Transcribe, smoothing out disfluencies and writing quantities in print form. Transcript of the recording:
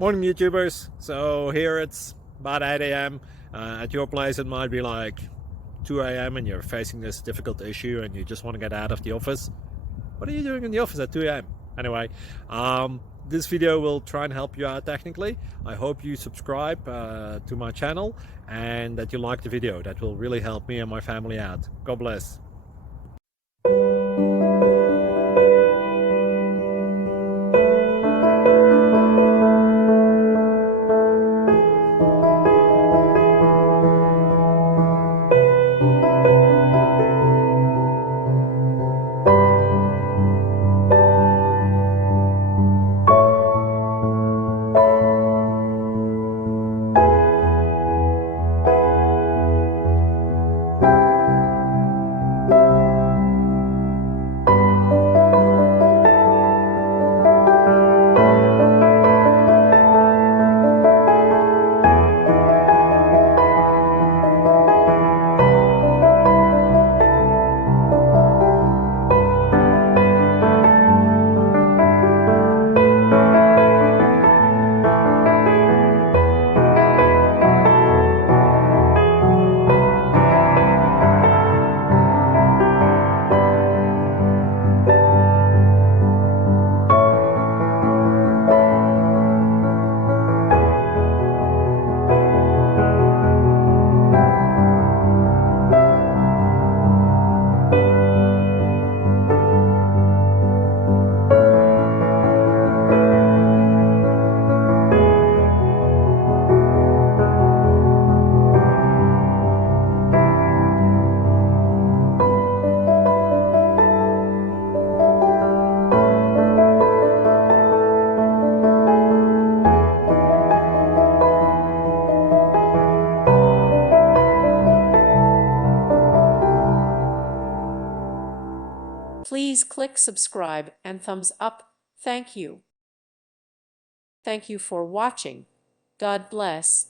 Morning YouTubers. So here it's about 8 a.m. At your place it might be like 2 a.m. and you're facing this difficult issue and you just want to get out of the office. What are you doing in the office at 2 a.m.? Anyway, this video will try and help you out technically. I hope you subscribe to my channel and that you like the video. That will really help me and my family out. God bless. Please click subscribe and thumbs up. Thank you. Thank you for watching. God bless.